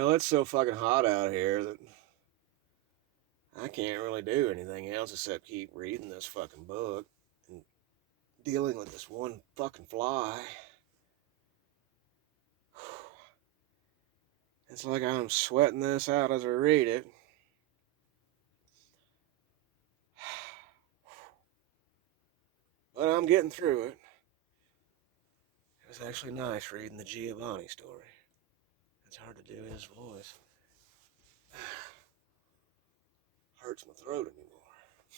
Well, it's so fucking hot out here that I can't really do anything else except keep reading this fucking book and dealing with this one fucking fly. It's like I'm sweating this out as I read it. But I'm getting through it. It was actually nice reading the Giovanni story. It's hard to do his voice. Hurts my throat anymore.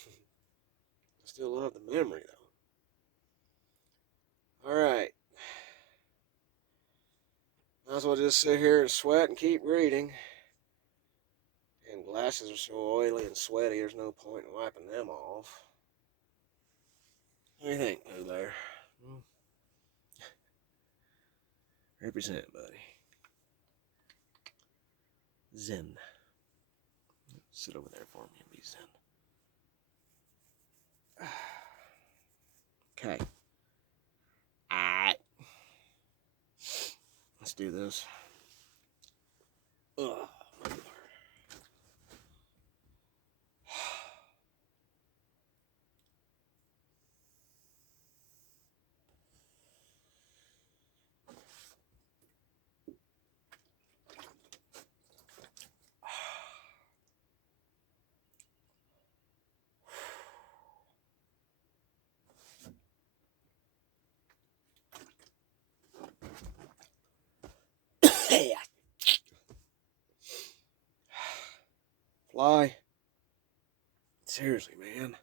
I still love the memory, though. Alright. Might as well just sit here and sweat and keep reading. And glasses are so oily and sweaty, there's no point in wiping them off. What do you think, Pooh Bear? Represent, buddy. Zen. Sit over there for me and be zen. Okay. Alright. Let's do this. Ugh, my God. Fly. Seriously, man.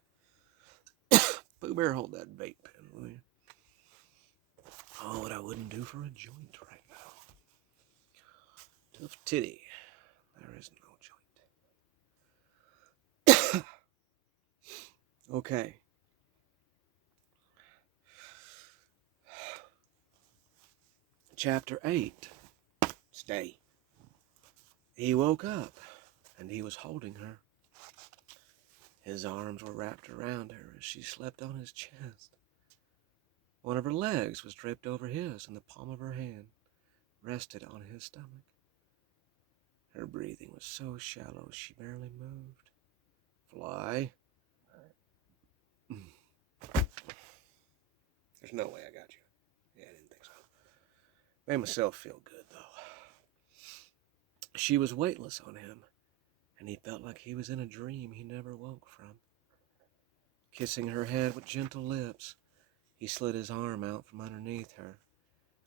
Pooh Bear, hold that vape pen, will you? Oh, what I wouldn't do for a joint right now. Tough titty. There is no joint. Okay. Chapter 8. Stay. He woke up, and he was holding her. His arms were wrapped around her as she slept on his chest. One of her legs was draped over his, and the palm of her hand rested on his stomach. Her breathing was so shallow she barely moved. Fly. There's no way I got you. Yeah, I didn't think so. Made myself feel good, though. She was weightless on him, and he felt like he was in a dream he never woke from. Kissing her head with gentle lips, he slid his arm out from underneath her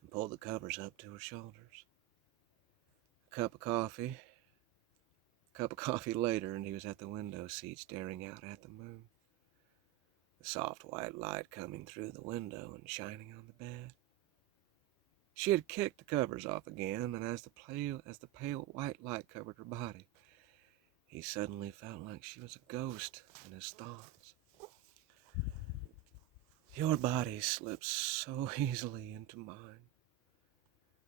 and pulled the covers up to her shoulders. A cup of coffee later, and he was at the window seat staring out at the moon. The soft white light coming through the window and shining on the bed. She had kicked the covers off again, and as the pale white light covered her body, he suddenly felt like she was a ghost in his thoughts. Your body slips so easily into mine.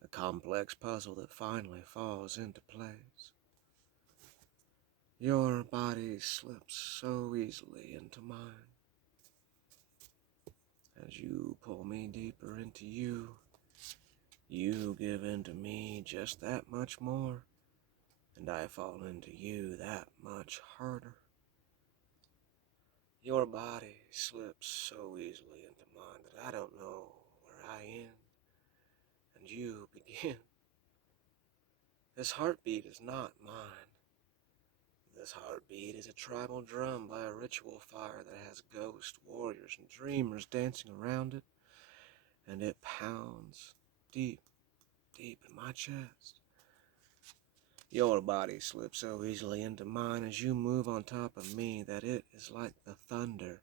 A complex puzzle that finally falls into place. Your body slips so easily into mine. As you pull me deeper into you, you give into me just that much more, and I fall into you that much harder. Your body slips so easily into mine that I don't know where I end and you begin. This heartbeat is not mine. This heartbeat is a tribal drum by a ritual fire that has ghost warriors and dreamers dancing around it, and it pounds deep, deep in my chest. Your body slips so easily into mine as you move on top of me that it is like the thunder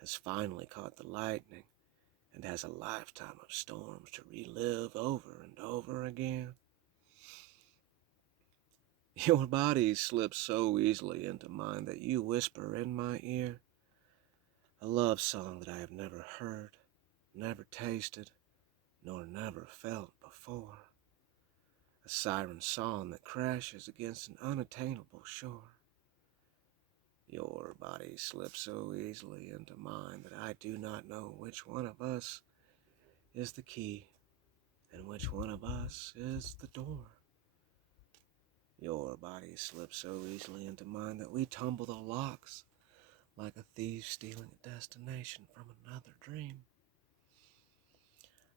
has finally caught the lightning and has a lifetime of storms to relive over and over again. Your body slips so easily into mine that you whisper in my ear a love song that I have never heard, never tasted, nor never felt before. A siren song that crashes against an unattainable shore. Your body slips so easily into mine that I do not know which one of us is the key and which one of us is the door. Your body slips so easily into mine that we tumble the locks like a thief stealing a destination from another dream.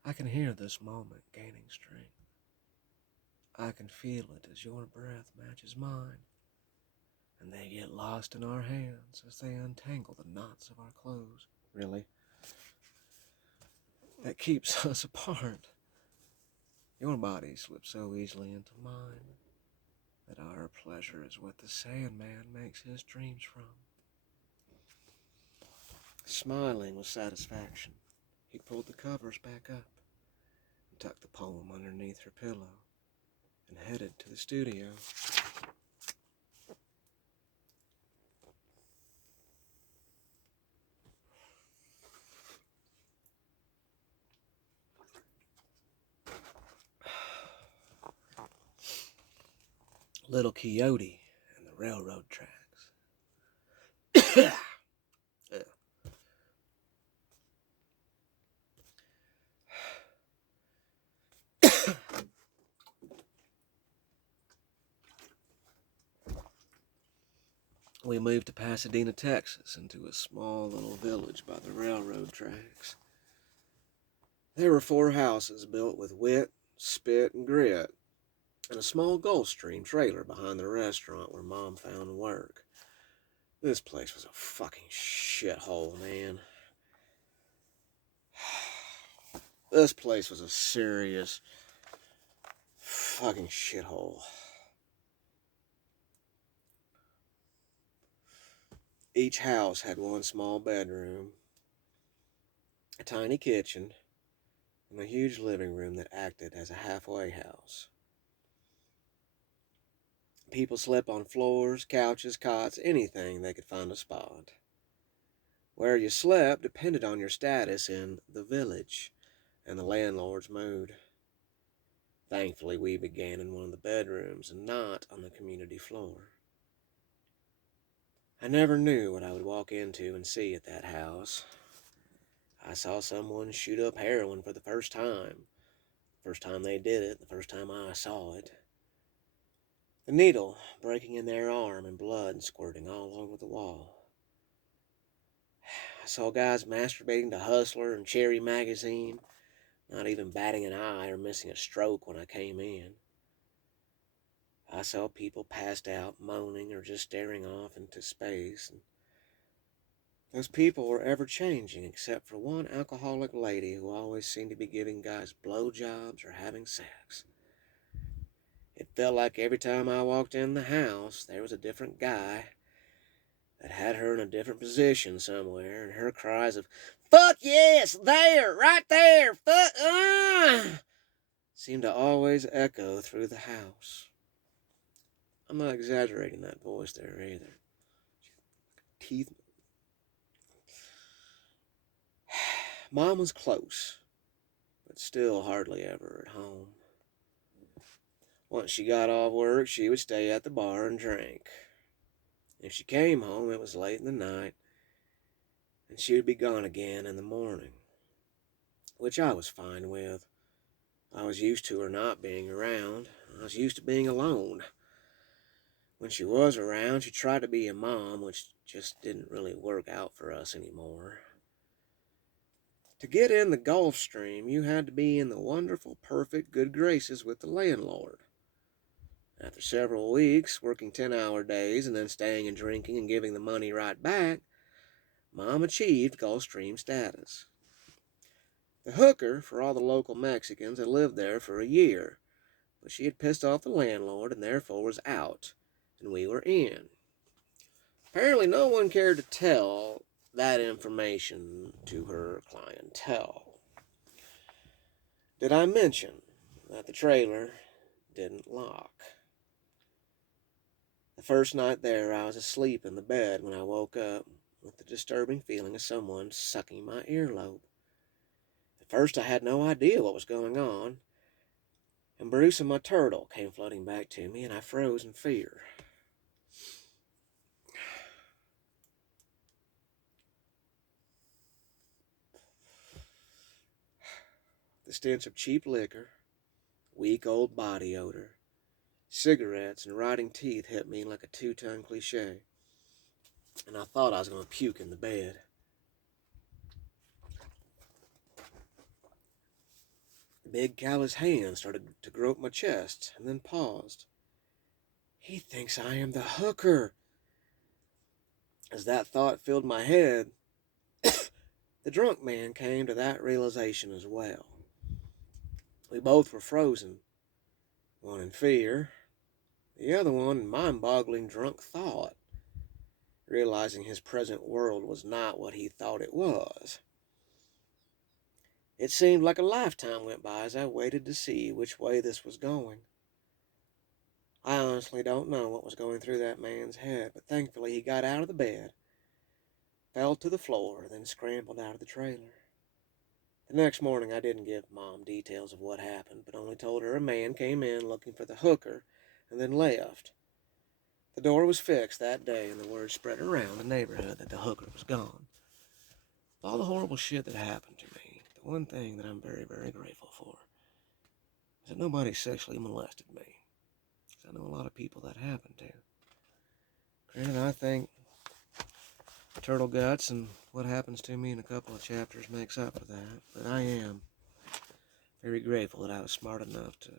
I can hear this moment gaining strength. I can feel it as your breath matches mine, and they get lost in our hands as they untangle the knots of our clothes. Really? That keeps us apart. Your body slips so easily into mine that our pleasure is what the Sandman makes his dreams from. Smiling with satisfaction, he pulled the covers back up and tucked the poem underneath her pillow and headed to the studio. Little Quixote and the railroad tracks. Yeah. We moved to Pasadena, Texas, into a small little village by the railroad tracks. There were 4 houses built with wit, spit, and grit, and a small Gulfstream trailer behind the restaurant where Mom found work. This place was a fucking shithole, man. This place was a serious fucking shithole. Each house had one small bedroom, a tiny kitchen, and a huge living room that acted as a halfway house. People slept on floors, couches, cots, anything they could find a spot. Where you slept depended on your status in the village and the landlord's mood. Thankfully, we began in one of the bedrooms and not on the community floor. I never knew what I would walk into and see at that house. I saw someone shoot up heroin for the first time. The first time they did it, the first time I saw it. The needle breaking in their arm and blood squirting all over the wall. I saw guys masturbating to Hustler and Cherry magazine, not even batting an eye or missing a stroke when I came in. I saw people passed out, moaning, or just staring off into space. And those people were ever-changing, except for one alcoholic lady who always seemed to be giving guys blowjobs or having sex. It felt like every time I walked in the house, there was a different guy that had her in a different position somewhere, and her cries of, "Fuck yes, there, right there, fuck, seemed to always echo through the house. I'm not exaggerating that voice there either. Teeth. Mom was close, but still hardly ever at home. Once she got off work, she would stay at the bar and drink. If she came home, it was late in the night, and she would be gone again in the morning, which I was fine with. I was used to her not being around. I was used to being alone. When she was around, she tried to be a mom, which just didn't really work out for us anymore. To get in the Gulfstream, you had to be in the wonderful, perfect good graces with the landlord. After several weeks, working 10-hour days and then staying and drinking and giving the money right back, Mom achieved Gulfstream status. The hooker, for all the local Mexicans, had lived there for a year, but she had pissed off the landlord and therefore was out, and we were in. Apparently no one cared to tell that information to her clientele. Did I mention that the trailer didn't lock? The first night there, I was asleep in the bed when I woke up with the disturbing feeling of someone sucking my earlobe. At first, I had no idea what was going on, and Bruce and my turtle came floating back to me, and I froze in fear. The stench of cheap liquor, weak old body odor, Cigarettes and rotting teeth hit me like a two-ton cliche, and I thought I was going to puke in the bed. The big callous hand started to grope my chest, and then paused. He thinks I am the hooker. As that thought filled my head, the drunk man came to that realization as well. We both were frozen, one in fear, the other one in mind-boggling drunk thought, realizing his present world was not what he thought it was. It seemed like a lifetime went by as I waited to see which way this was going. I honestly don't know what was going through that man's head, but thankfully he got out of the bed, fell to the floor, then scrambled out of the trailer. The next morning I didn't give Mom details of what happened, but only told her a man came in looking for the hooker and then left. The door was fixed that day, and the word spread around the neighborhood that the hooker was gone. All the horrible shit that happened to me, the one thing that I'm very, very grateful for is that nobody sexually molested me. I know a lot of people that happened to. Granted, I think turtle guts and what happens to me in a couple of chapters makes up for that, but I am very grateful that I was smart enough to,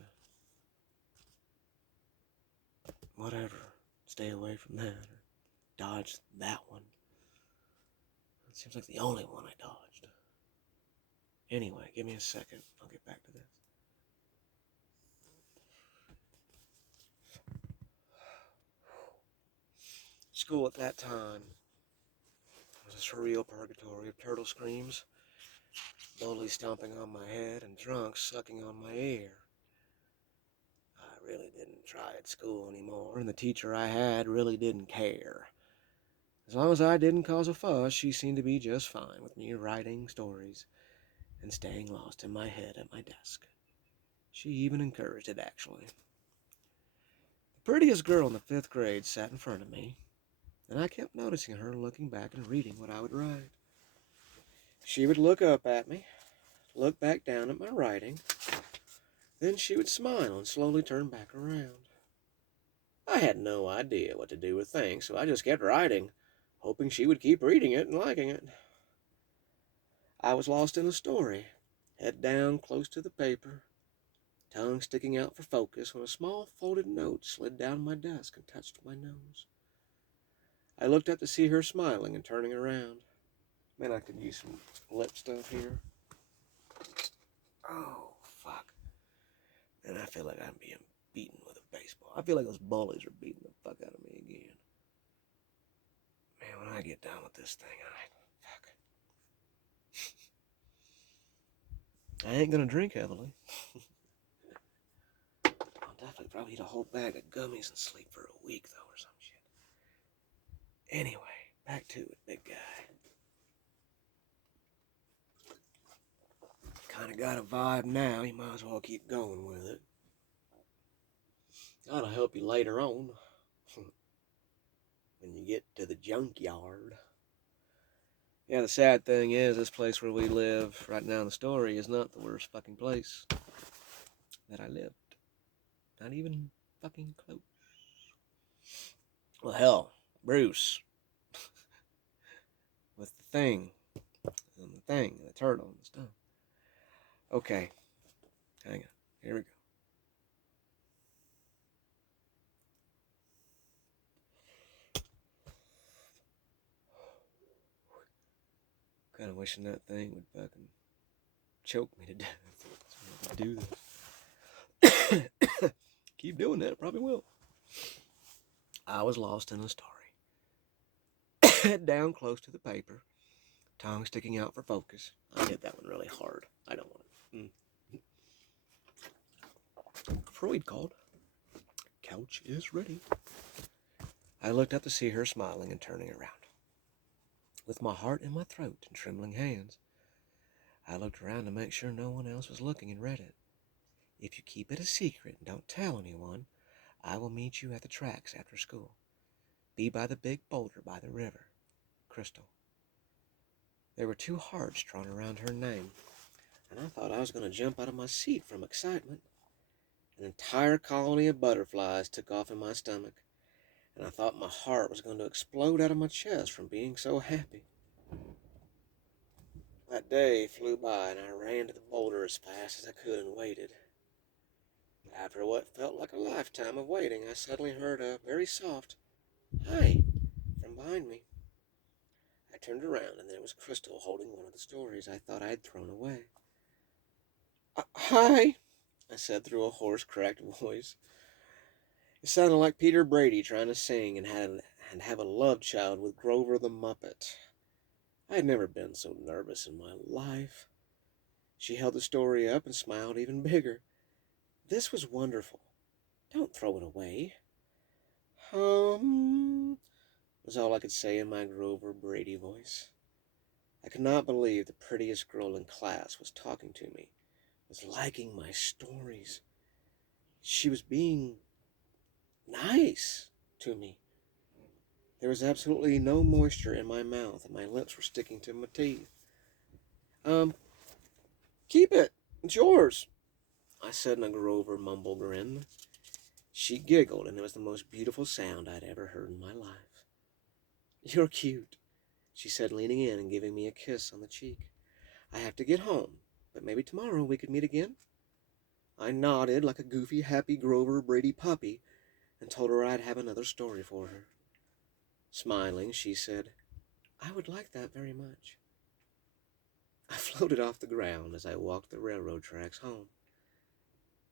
stay away from that or dodge that one. It seems like the only one I dodged. Anyway, give me a second. I'll get back to this. School at that time was a surreal purgatory of turtle screams, bullies stomping on my head, and drunks sucking on my ear. I really didn't try at school anymore, and the teacher I had really didn't care. As long as I didn't cause a fuss, she seemed to be just fine with me writing stories and staying lost in my head at my desk. She even encouraged it, actually. The prettiest girl in the 5th grade sat in front of me, and I kept noticing her looking back and reading what I would write. She would look up at me, look back down at my writing, then she would smile and slowly turn back around. I had no idea what to do with things, so I just kept writing, hoping she would keep reading it and liking it. I was lost in a story, head down close to the paper, tongue sticking out for focus, when a small folded note slid down my desk and touched my nose. I looked up to see her smiling and turning around. Man, I could use some lip stuff here. Oh, fuck. And I feel like I'm being beaten with a baseball. I feel like those bullies are beating the fuck out of me again. Man, when I get done with this thing, I ain't gonna drink heavily. I'll definitely probably eat a whole bag of gummies and sleep for a week, though, or some shit. Anyway, back to it, big guy. Kinda got a vibe now, you might as well keep going with it. That'll help you later on, when you get to the junkyard. Yeah, the sad thing is, this place where we live right now in the story is not the worst fucking place that I lived. Not even fucking close. Well, hell, Bruce. With the thing, and the turtle and stuff. Okay, hang on, here we go. Kinda wishing that thing would fucking choke me to death so I could do this. Keep doing that, probably will. I was lost in a story. Head down close to the paper, tongue sticking out for focus. I hit that one really hard. I don't want it. Freud called. Couch is ready. I looked up to see her smiling and turning around. With my heart in my throat and trembling hands, I looked around to make sure no one else was looking and read it. If you keep it a secret and don't tell anyone, I will meet you at the tracks after school. Be by the big boulder by the river. Crystal. There were 2 hearts drawn around her name, and I thought I was going to jump out of my seat from excitement. An entire colony of butterflies took off in my stomach, and I thought my heart was going to explode out of my chest from being so happy. That day flew by, and I ran to the boulder as fast as I could and waited. After what felt like a lifetime of waiting, I suddenly heard a very soft, "Hi," from behind me. I turned around, and there was Crystal holding one of the stories I thought I'd thrown away. "Hi," I said through a hoarse, cracked voice. It sounded like Peter Brady trying to sing and have a love child with Grover the Muppet. I had never been so nervous in my life. She held the story up and smiled even bigger. "This was wonderful. Don't throw it away." Was all I could say in my Grover Brady voice. I could not believe the prettiest girl in class was talking to me, was liking my stories. She was being nice to me. There was absolutely no moisture in my mouth, and my lips were sticking to my teeth. Um, Keep it. It's yours," I said in a Grover mumble grin. She giggled, and it was the most beautiful sound I'd ever heard in my life. "You're cute," she said, leaning in and giving me a kiss on the cheek. "I have to get home, but maybe tomorrow we could meet again." I nodded like a goofy, happy Grover Brady puppy and told her I'd have another story for her. Smiling, she said, "I would like that very much." I floated off the ground as I walked the railroad tracks home.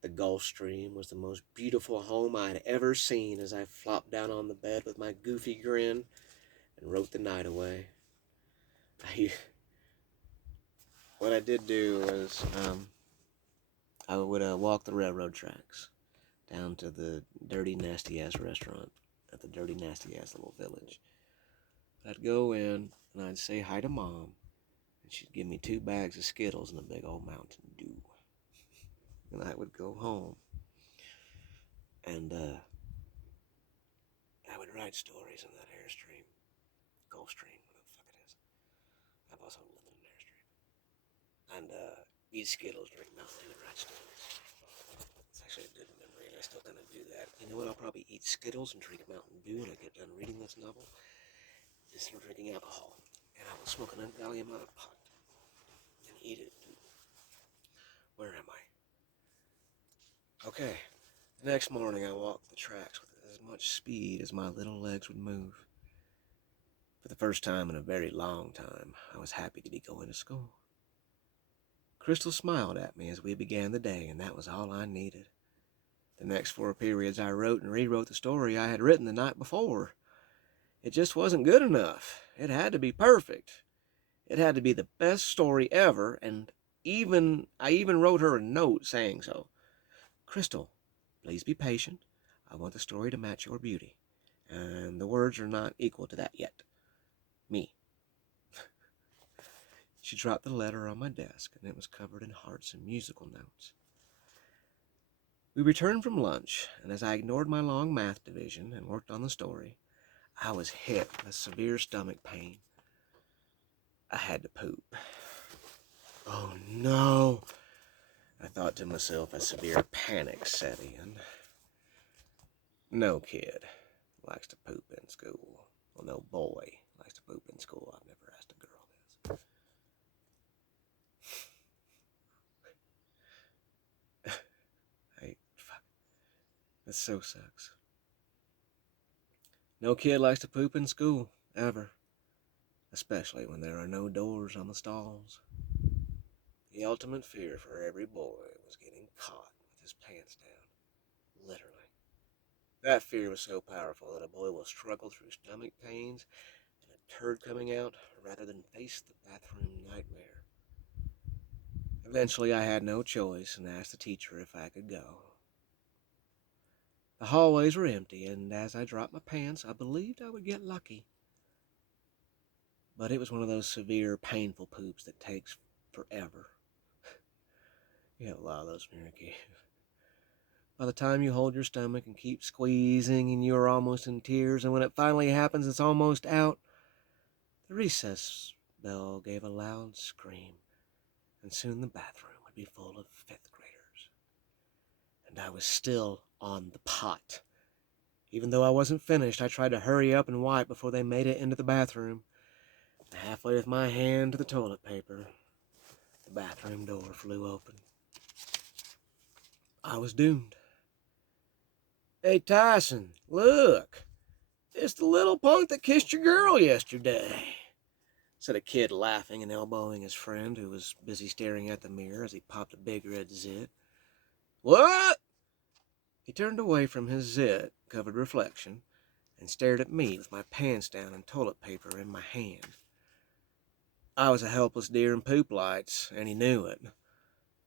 The Gulf Stream was the most beautiful home I had ever seen as I flopped down on the bed with my goofy grin and wrote the night away. What I did do was I would walk the railroad tracks down to the dirty, nasty-ass restaurant at the dirty, nasty-ass little village. I'd go in and I'd say hi to Mom, and she'd give me 2 bags of Skittles and a big old Mountain Dew. And I would go home, and I would write stories in that Airstream, Gulf Stream, whatever the fuck it is. I've also lived in an Airstream. And eat Skittles, drink Mountain Dew, and write stories. It's actually a good memory, and I still kind of do that. You know what? I'll probably eat Skittles and drink Mountain Dew when I get done reading this novel. Instead of drinking alcohol. And I will smoke an ungodly amount of pot and eat it. Where am I? Okay. The next morning I walked the tracks with as much speed as my little legs would move. For the first time in a very long time, I was happy to be going to school. Crystal smiled at me as we began the day, and that was all I needed. The next 4 periods I wrote and rewrote the story I had written the night before. It just wasn't good enough. It had to be perfect. It had to be the best story ever, and I even wrote her a note saying so. "Crystal, please be patient. I want the story to match your beauty, and the words are not equal to that yet. Me." She dropped the letter on my desk, and it was covered in hearts and musical notes. We returned from lunch, and as I ignored my long math division and worked on the story, I was hit with severe stomach pain. I had to poop. Oh no, I thought to myself as severe panic set in. No kid likes to poop in school. Well, no boy likes to poop in school. I've never asked a girl this. Hey, fuck. This so sucks. No kid likes to poop in school, ever. Especially when there are no doors on the stalls. The ultimate fear for every boy was getting caught with his pants down. Literally. That fear was so powerful that a boy will struggle through stomach pains and a turd coming out rather than face the bathroom nightmare. Eventually I had no choice and asked the teacher if I could go. The hallways were empty, and as I dropped my pants, I believed I would get lucky. But it was one of those severe, painful poops that takes forever. You have a lot of those when you're a kid. By the time you hold your stomach and keep squeezing and you are almost in tears, and when it finally happens, it's almost out, the recess bell gave a loud scream, and soon the bathroom would be full of 5th graders. And I was still on the pot. Even though I wasn't finished, I tried to hurry up and wipe before they made it into the bathroom. Halfway with my hand to the toilet paper, the bathroom door flew open. I was doomed. "Hey, Tyson, look. It's the little punk that kissed your girl yesterday," said a kid, laughing and elbowing his friend, who was busy staring at the mirror as he popped a big red zit. "What?" He turned away from his zit-covered reflection and stared at me with my pants down and toilet paper in my hand. I was a helpless deer in poop lights, and he knew it.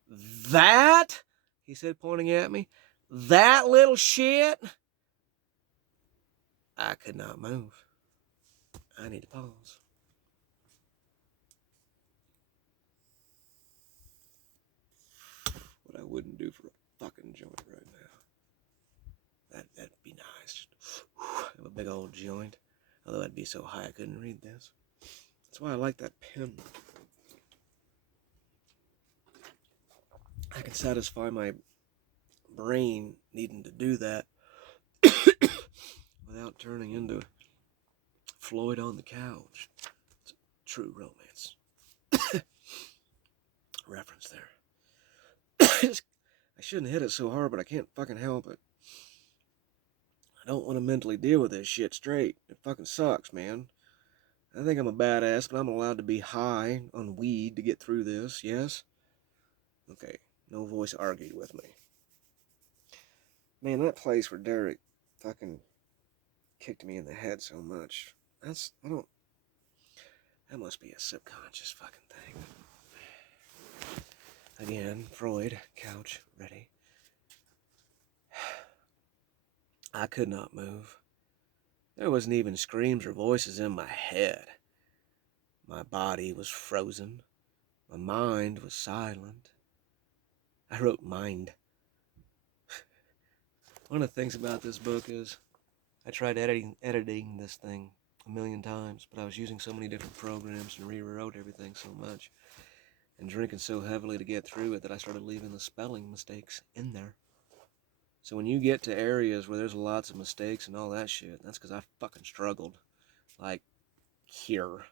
"That?" he said, pointing at me. "That little shit?" I could not move. I need to pause. What I wouldn't do for a fucking joint right now. That'd be nice. Just have a big old joint. Although I'd be so high I couldn't read this. That's why I like that pen. I can satisfy my brain needing to do that without turning into Floyd on the couch. It's a true romance reference there. I shouldn't hit it so hard, but I can't fucking help it. I don't want to mentally deal with this shit straight. It fucking sucks, man. I think I'm a badass, but I'm allowed to be high on weed to get through this, yes? Okay, no voice argued with me. Man, that place where Derek fucking kicked me in the head so much, that must be a subconscious fucking thing. Again, Freud, couch, ready. I could not move. There wasn't even screams or voices in my head. My body was frozen. My mind was silent. I wrote mind. One of the things about this book is I tried editing this thing a million times, but I was using so many different programs and rewrote everything so much and drinking so heavily to get through it that I started leaving the spelling mistakes in there. So when you get to areas where there's lots of mistakes and all that shit, that's because I fucking struggled. Like, here.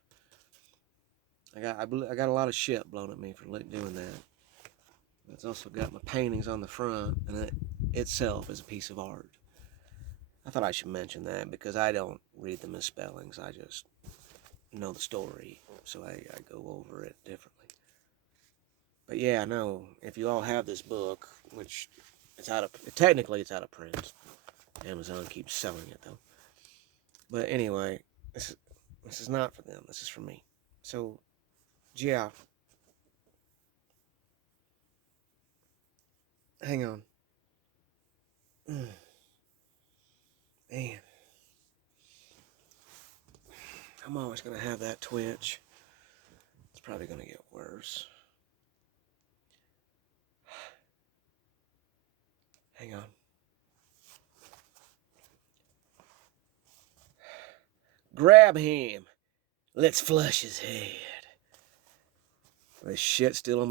I got a lot of shit blown at me for doing that. But it's also got my paintings on the front, and it itself is a piece of art. I thought I should mention that because I don't read the misspellings. I just know the story, so I go over it differently. But yeah, no, if you all have this book, which technically it's out of print. Amazon keeps selling it though. But anyway, this is not for them. This is for me. So, yeah. Hang on. Man. I'm always going to have that twitch. It's probably going to get worse. Hang on. Grab him. Let's flush his head. This shit's still on